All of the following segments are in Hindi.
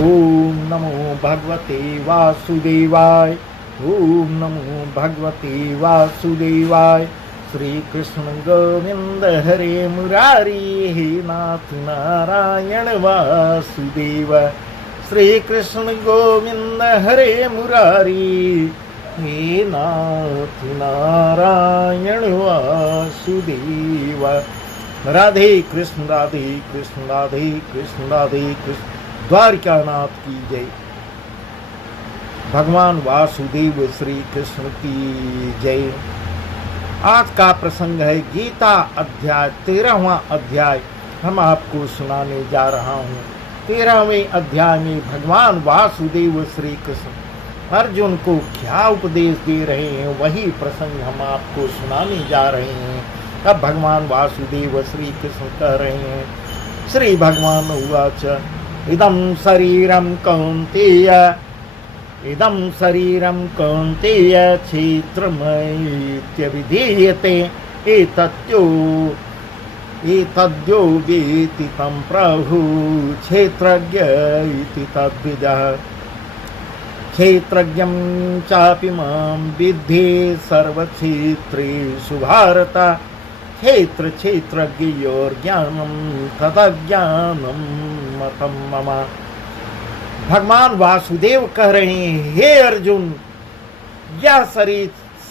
ओम नमो भगवते वासुदेवाय। ओम नमो भगवते वासुदेवाय। श्री कृष्ण गोविंद हरे मुरारी, हे नाथ नारायण वासुदेव। श्री कृष्ण गोविंद हरे मुरारी, हे नाथ नारायण वासुदेव। राधे कृष्ण राधे कृष्ण राधे कृष्ण राधे कृष्ण। द्वारिकानाथ की जय। भगवान वासुदेव श्री कृष्ण की जय। आज का प्रसंग है गीता अध्याय 13वां अध्याय हम आपको सुनाने जा रहा हूँ। 13वें अध्याय में भगवान वासुदेव श्री कृष्ण अर्जुन को क्या उपदेश दे रहे हैं, वही प्रसंग हम आपको सुनाने जा रहे हैं। अब भगवान वासुदेव श्री कृष्ण कह रहे हैं, श्री भगवान उवाच, इदं शरीरं कौन्तेय, इदं शरीरं कौन्तेय क्षेत्रमयीत्यभिधीयते, एतद्यो वेत्ति तं प्राहुः क्षेत्रज्ञ इति तद्विदः। क्षेत्रज्ञं चापि मां विद्धि सर्वक्षेत्रेषु भारत। क्षेत्र क्षेत्रज्ञयोर्ज्ञानं तदज्ञानं मतं मम। भगवान वासुदेव कह रहे हैं, हे अर्जुन, यह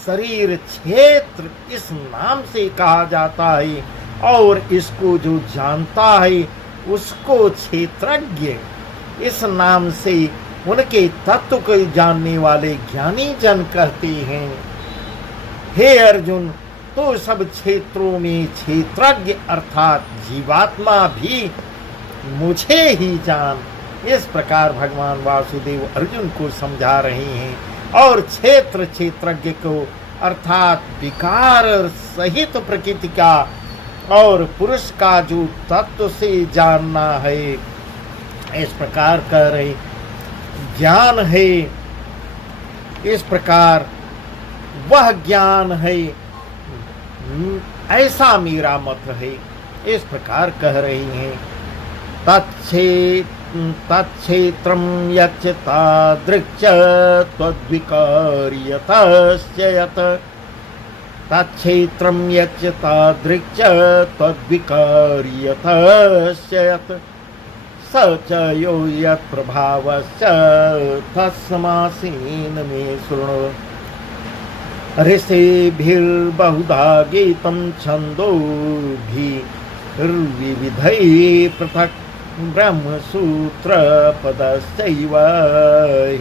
शरीर क्षेत्र इस नाम से कहा जाता है और इसको जो जानता है उसको क्षेत्रज्ञ इस नाम से उनके तत्व को जानने वाले ज्ञानी जन कहते हैं। हे अर्जुन, तो सब क्षेत्रों में क्षेत्रज्ञ अर्थात जीवात्मा भी मुझे ही जान। इस प्रकार भगवान वासुदेव अर्जुन को समझा रहे हैं और क्षेत्र क्षेत्रज्ञ को अर्थात विकार सहित प्रकृति का और पुरुष का जो तत्व से जानना है, इस प्रकार कह रहे ज्ञान है। इस प्रकार वह ज्ञान है, ऐसा मेरा मत है। इस प्रकार कह रही हैं, तत्क्षेत्रं यच्च तादृक् त्वद्विकार्यतस्य यत्। तत्क्षेत्रं यच्च तादृक् त्वद्विकार्यतस्य यत्। स च यो यत्प्रभावश्च तत्समासीन मे शृणु। ऋषिभिर्बहुधा गीतं छन्दोभिर्विविधैः पृथक् ब्रह्मसूत्रपदश्चैव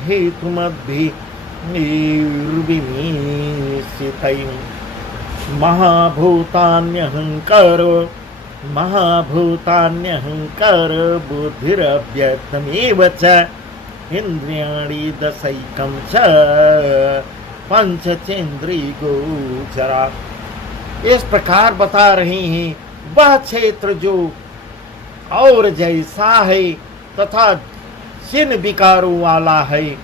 हेतुमद्भिर्विनिश्चितैः। महाभूतान्यहङ्कार बुद्धिरव्यक्तमेव च इन्द्रियाणि दशैकं च पंचचेन्द्रियगोचरा। इस प्रकार बता रहे हैं, वह क्षेत्र जो और जैसा है तथा जिन विकारों वाला है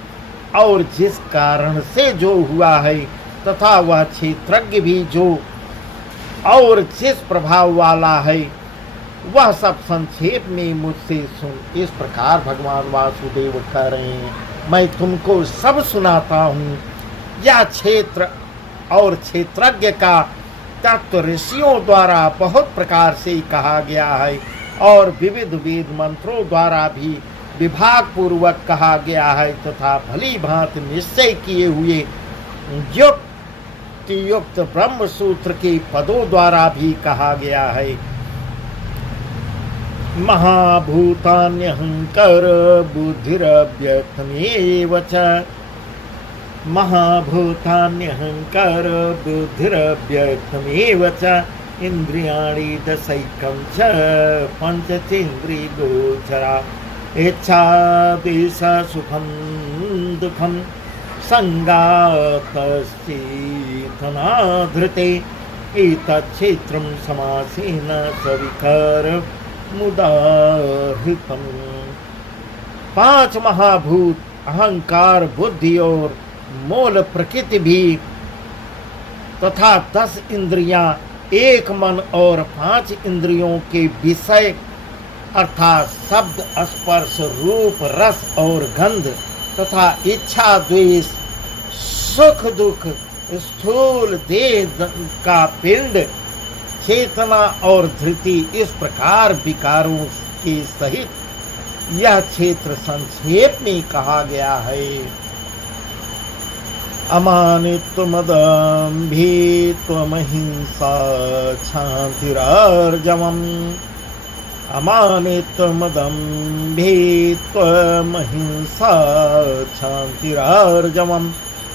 और जिस कारण से जो हुआ है, तथा वह क्षेत्रज्ञ भी जो और जिस प्रभाव वाला है, वह सब संक्षेप में मुझसे सुन। इस प्रकार भगवान वासुदेव कह रहे हैं, मैं तुमको सब सुनाता हूँ। यह क्षेत्र और क्षेत्रज्ञ का तत्व ऋषियों द्वारा बहुत प्रकार से कहा गया है और विविध वेद मंत्रों द्वारा भी विभाग पूर्वक कहा गया है तथा भली भांति निश्चय किए हुए युक्त ब्रह्म सूत्र के पदों द्वारा भी कहा गया है। महाभूतान्यहंकार बुद्धिरव्यक्तमेव च। महाभूतान्यहंकार बुद्धिरव्यक्तमेव च इन्द्रियाणि दशैकं च पंचचेन्द्रियगोचरा। इच्छादेश सुखं दुःखं संगातश्चेतनाधृते एतच्छेत्रं समासेन सविकार मुदाहृतम्। 5 महाभूत अहंकार, बुद्धि और मूल प्रकृति भी तथा 10 इंद्रियां, 1 मन और 5 इंद्रियों के विषय अर्थात शब्द, स्पर्श, रूप, रस और गंध तथा इच्छा, द्वेष, सुख दुख, स्थूल देह का पिंड, चेतना और धृति, इस प्रकार विकारों के सहित यह क्षेत्र संक्षेप में कहा गया है। अमानित्वमदम्भित्वमहिंसा क्षान्तिरार्जवम् अमानित्वमदम्भित्वमहिंसा क्षान्तिरार्जवम्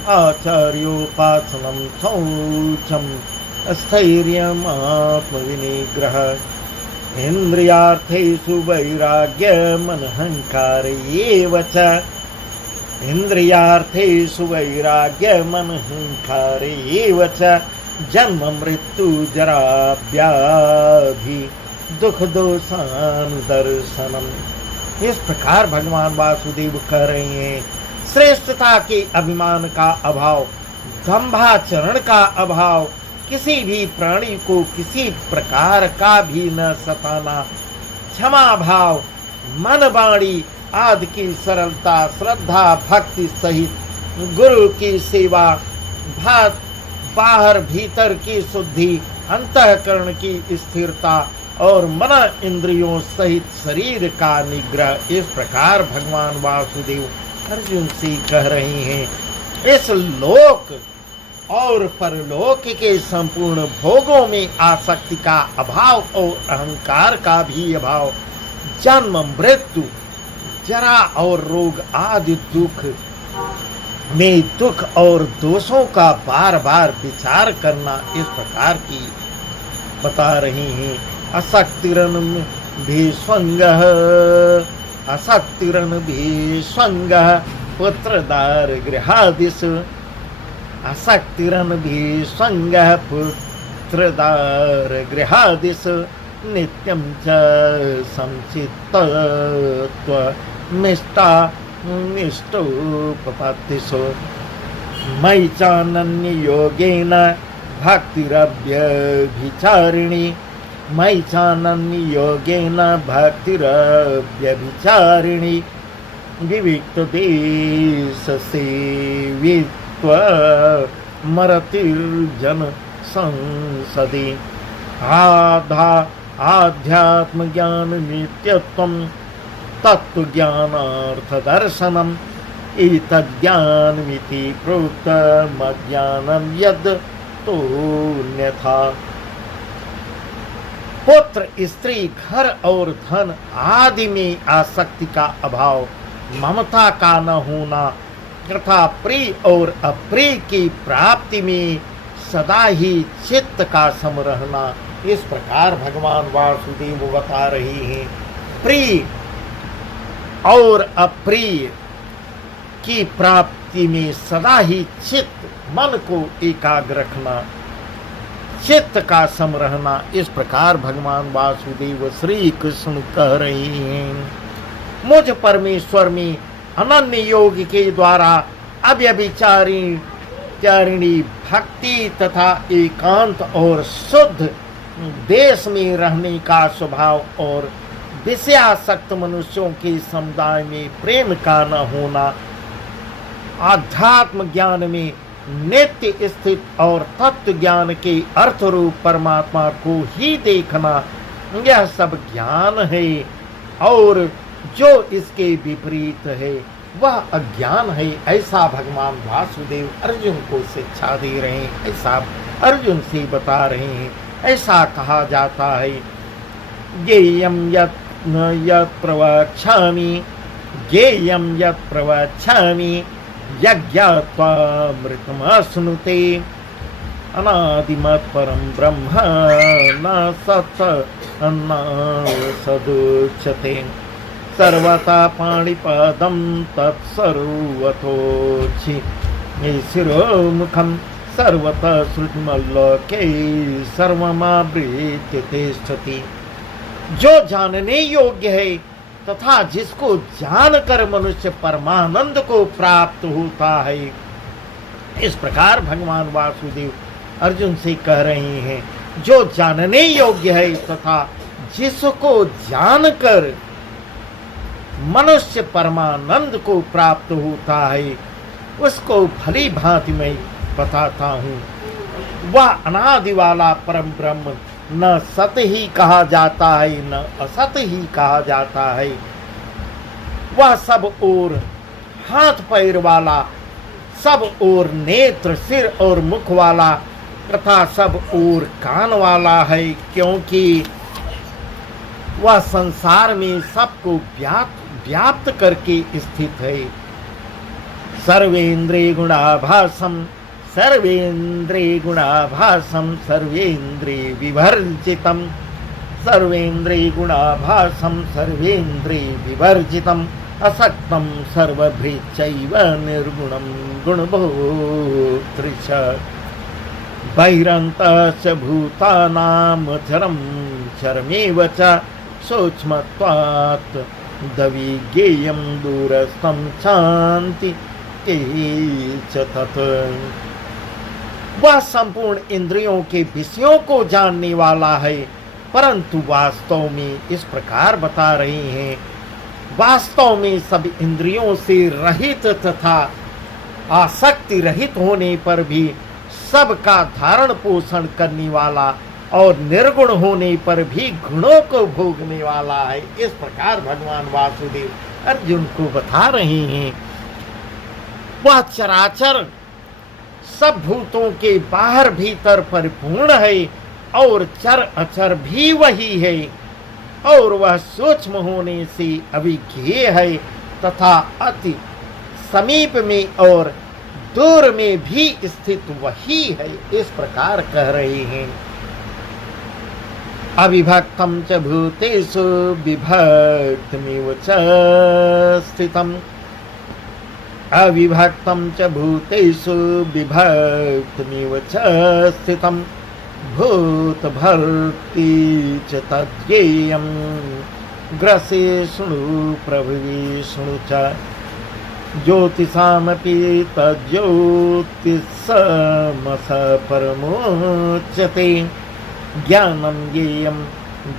आचार्योपासनं शौचं स्थैर्यम् आत्मविनिग्रह इन्द्रियार्थेषु वैराग्यमनहङ्कार एव च इन्द्रियार्थेषु वैराग्यमनहङ्कार एव च जन्म मृत्यु जरा व्याधि दुख दोषानुदर्शनम्। इस प्रकार भगवान वासुदेव कह रहे हैं, श्रेष्ठता के अभिमान का अभाव, दंभाचरण का अभाव, किसी भी प्राणी को किसी प्रकार का भी न सताना, क्षमा भाव, मन वाणी आदि की सरलता, श्रद्धा भक्ति सहित गुरु की सेवा, बाहर भीतर की शुद्धि, अंतःकरण की स्थिरता और मन इंद्रियों सहित शरीर का निग्रह। इस प्रकार भगवान वासुदेव अर्जुन से कह रहे हैं, इस लोक और परलोक के संपूर्ण भोगों में आसक्ति का अभाव और अहंकार का भी अभाव, जन्म मृत्यु जरा और रोग आदि दुख में दुख और दोषों का बार बार विचार करना, इस प्रकार की बता रही हैं। असक्तिरन भीस्वंगः असक्तिरन भीस्वंगः पुत्रदार गृहादिषु असक्तिरन भीस्वंगः पुत्रदार गृहादिषु नित्यं च संचित्तत्वनिष्ठा निष्ठोपपत्तिषु मयि चानन्ययोगेन भक्तिरव्यभिचारिणी मयि चानन्ययोगेन भक्तिरव्यभिचारिणी विविक्तदेशसेवित्वमरतिर्जन संसदि आध्यात्म ज्ञान नित्यत्वं तत्त्वज्ञानार्थदर्शनम् एतज्ज्ञानमिति प्रोक्तमज्ञानं यद् तोऽन्यथा। पुत्र, स्त्री, घर और धन आदि में आसक्ति का अभाव, ममता का न होना तथा प्रिय और अप्रिय की प्राप्ति में सदा ही चित्त का सम रहना, इस प्रकार भगवान वासुदेव बता रहे हैं। प्रिय और अप्रिय की प्राप्ति में सदा ही चित्त, मन को एकाग्र रखना, चित्त का सम रहना, इस प्रकार भगवान वासुदेव श्री कृष्ण कह रहे हैं। मुझ परमेश्वर में अनन्य योग के द्वारा अव्यभिचारिणी भक्ति तथा एकांत और शुद्ध देश में रहने का स्वभाव और विषयासक्त मनुष्यों के समुदाय में प्रेम का न होना, आध्यात्म ज्ञान में नित्य स्थित और तत्व ज्ञान के अर्थ रूप परमात्मा को ही देखना, यह सब ज्ञान है और जो इसके विपरीत है वह अज्ञान है। ऐसा भगवान वासुदेव अर्जुन को शिक्षा दे रहे हैं, ऐसा अर्जुन से बता रहे हैं। ऐसा कहा जाता है, ज्ञेयं यत् प्रवक्ष्यामि यज्ञात्वामृतमश्नुते अनादिमत् परं ब्रह्म न सत् सदुच्यते सर्वथा पाणिपादं तत्सर्वतोक्षि शिरोमुखं सर्वतः श्रुतिमल्लोके सर्वमावृत्य तिष्ठति। जो जानने योग्य है तथा जिसको जानकर मनुष्य परमानंद को प्राप्त होता है, इस प्रकार भगवान वासुदेव अर्जुन से कह रहे हैं, जो जानने योग्य है तथा जिसको जानकर मनुष्य परमानंद को प्राप्त होता है, उसको भली भांति मैं बताता हूँ। वह अनादि वाला परम ब्रह्म न सत ही कहा जाता है, न असत ही कहा जाता है। वह सब ओर हाथ पैर वाला, सब ओर नेत्र सिर और मुख वाला तथा सब ओर कान वाला है, क्योंकि वह संसार में सबको व्याप्त करके स्थित है। सर्वेन्द्रिय गुणाभासम सर्वेन्द्रिय गुणाभासम सर्वेन्द्रिय विवर्जितम सर्वेन्द्रिय गुणाभासम सर्वेन्द्रिय विवर्जितम असक्तम सर्वभृच्चैव निर्गुणं गुणभोक्तृ च बहिरन्तश्च भूतानां चरं चरमेव च सूक्ष्मत्वात् दविज्ञेयं दूरस्थं शान्ति च तत्। वह संपूर्ण इंद्रियों के विषयों को जानने वाला है, परंतु वास्तव में इस प्रकार बता रहे हैं। वास्तव में सब इंद्रियों से रहित तथा आसक्ति रहित होने पर भी सबका धारण पोषण करने वाला और निर्गुण होने पर भी गुणों को भोगने वाला है। इस प्रकार भगवान वासुदेव अर्जुन को बता रहे हैं। वह चराचर सब भूतों के बाहर भीतर परिपूर्ण है और चर अचर भी वही है, और वह सूक्ष्म होने से अभिज्ञेय है तथा अति समीप में और दूर में भी स्थित वही है। इस प्रकार कह रहे हैं। अविभक्तम च भूतेषु विभक्तमेव च स्थितम् अविभक्तं च भूतेषु विभक्तमेव च स्थितम् भूत भर्ती च तद्येयं ग्रसे शृणु प्रभवे शृणु च ज्योतिषामपि तज्ज्योतिषमस परमोच्यते ज्ञानं ज्ञेयं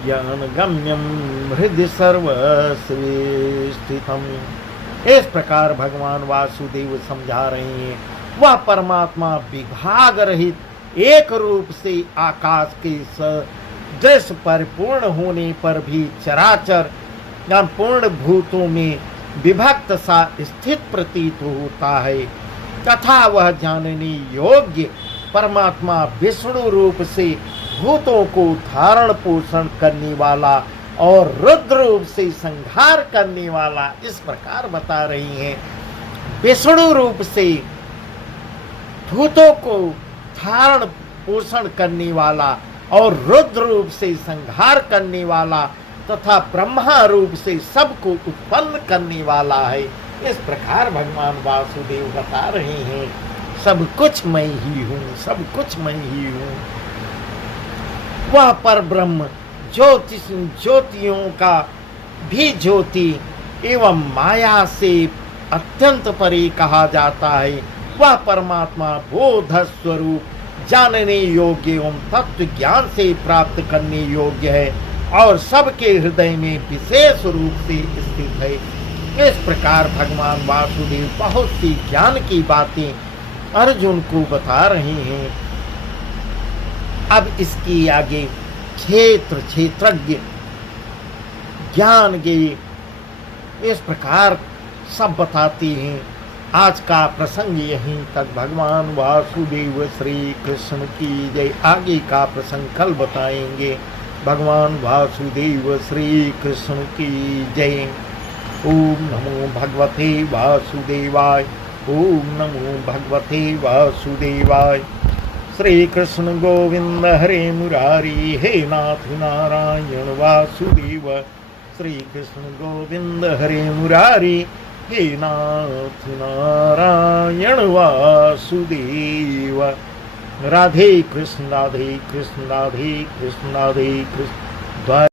ज्ञानगम्यं हृदि सर्वस्वे स्थितम्। इस प्रकार भगवान वासुदेव समझा रहे हैं। वह परमात्मा विभाग रहित एक रूप से आकाश के सदृश परिपूर्ण होने पर भी चराचर या पूर्ण भूतों में विभक्त सा स्थित प्रतीत होता है, तथा वह जानने योग्य परमात्मा विष्णु रूप से भूतों को धारण पोषण करने वाला और रुद्र रूप से संहार करने वाला। इस प्रकार बता रही हैं। विष्णु रूप से भूतों को धारण पोषण करने वाला और रुद्र रूप से संहार करने वाला तथा ब्रह्मा रूप से सबको उत्पन्न करने वाला है। इस प्रकार भगवान वासुदेव बता रहे हैं। सब कुछ मैं ही हूँ, सब कुछ मैं ही हूँ। वह पर ब्रह्म ज्योतियों का भी ज्योति एवं माया से अत्यंत परे कहा जाता है। वह परमात्मा बोध स्वरूप जानने योग्य एवं तत्व ज्ञान से प्राप्त करने योग्य है और सबके हृदय में विशेष रूप से स्थित है। इस प्रकार भगवान वासुदेव बहुत सी ज्ञान की बातें अर्जुन को बता रहे हैं। अब इसकी आगे क्षेत्रज्ञ ज्ञान के इस प्रकार सब बताते हैं। आज का प्रसंग यहीं तक। भगवान वासुदेव श्री कृष्ण की जय। आगे का प्रसंग कल बताएंगे। भगवान वासुदेव श्री कृष्ण की जय। ओम नमो भगवते वासुदेवाय। ओम नमो भगवते वासुदेवाय। श्री कृष्ण गोविंद हरे मुरारी। हे नाथ नारायण वासुदेव। श्री कृष्ण गोविंद हरे मुरारी। हे नाथ नारायण वासुदेव। राधे कृष्ण राधे कृष्ण राधे कृष्ण राधे कृष्ण।